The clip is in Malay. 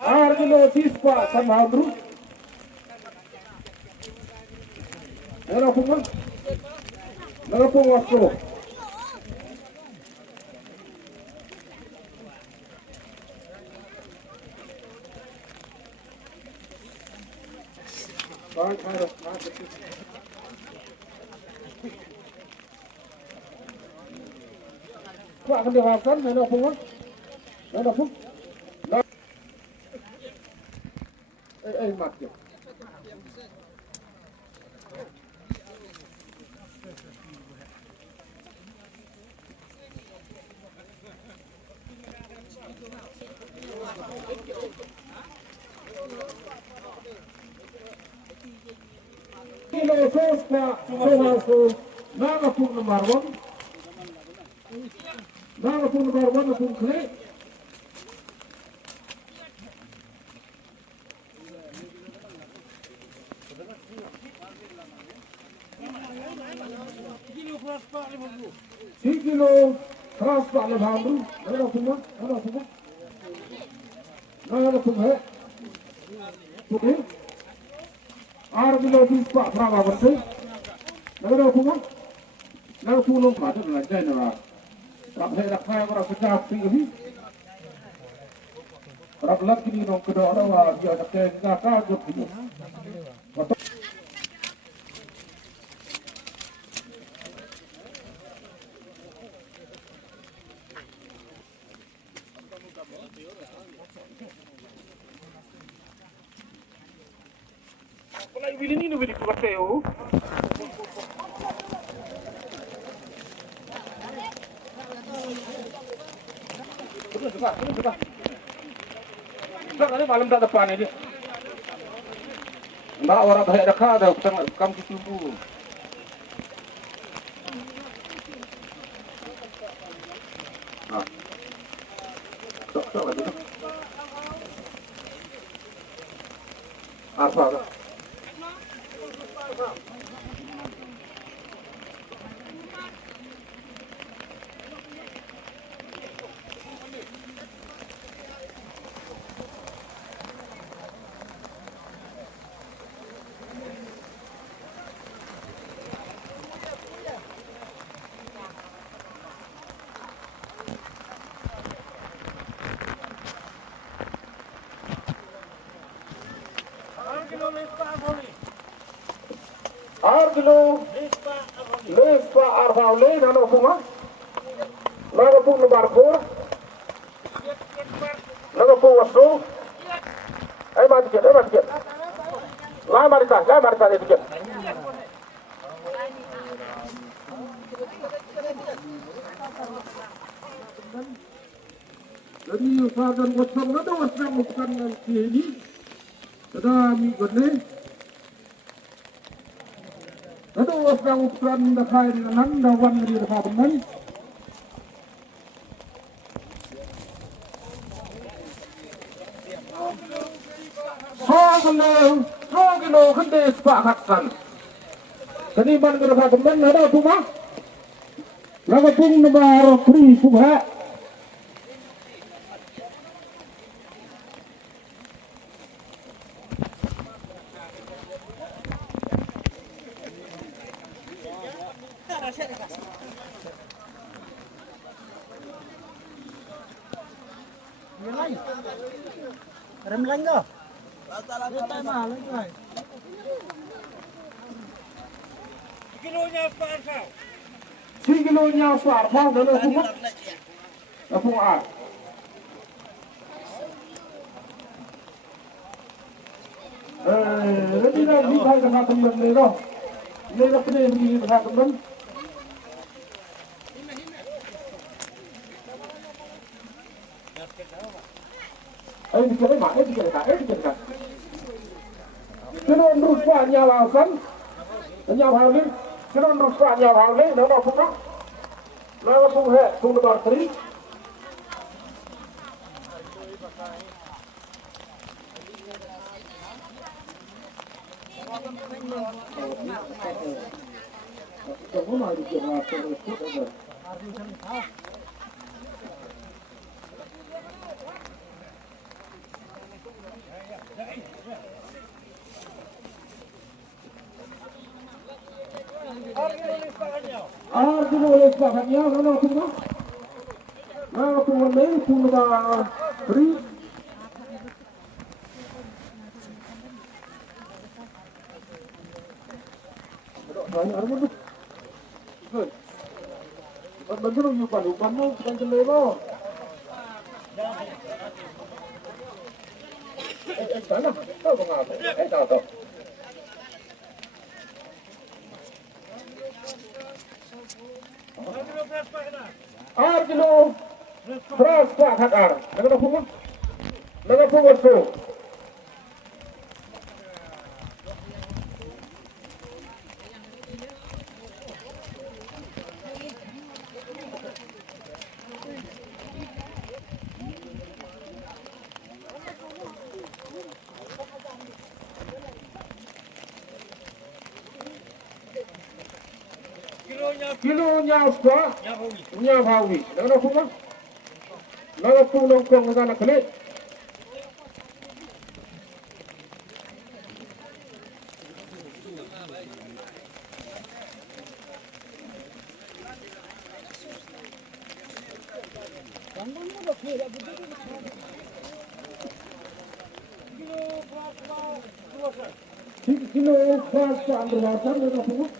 Argelo Tispa Samandru. Narapung Wasko. Pak akan diharapkan, narapung. Mati. Kilo Costa, Narapung nomor 1. Narapung nomor 1 Narapung Clay. Kilo keras Pak Lebandru, Narapung है, Putih, 8 kilo bis Pak Prabhavati, Narapung lompat itu lancar nara, rakyat rakyat orang sekap ini, rakyat kini nong kedua orang dia nak tengah kagut ini. Kalau ini nu beli kuateo. Sudah. Kali malam tak depan ini. Mbak orang bahaya dekat dah kam kutubu. Sok lagi. Apa? Argelo Lespa Arvaule Narapung nomor 4 Narapung Wasko. Mati dikit. Lai marita dikit. Jadi usahakan kosong ada wasna bukan nanti ini. Sudah minggu ni. Ada wasna bukan dakai dengan dawan di depan teman. Sogelo kende sepakatkan. Jadi ban di depan teman ada rumah. Narapung nomor 3 Subha. Rem lagi kau? Tak mahal lagi. Kilonya Suarfau dan Napung A. Jadi nak lihat dengan teman ni loh. Ni nak kena pergi dengan teman. Dikira. Kena rusak nyalakan. Nyawal ni. Kena rusak nyawal ni. Nama pun. Nama pun hai. Pun nomor 3. Kamu mau dikira terus ada. Arjuna oleh sebabnya mana semua? Mana semua ni semua beri. Banyak orang tu. Betul lupa mu bukan celebo. Sana, tahu mengapa? Tahu. Arjuna Pras Pak Hakar. Laga punggur tu. Kilonya apa? Nyawawi. Laga punggur. Laga punggur kong sana kelik. Kilo Pras Pak Andrewasan laga punggur.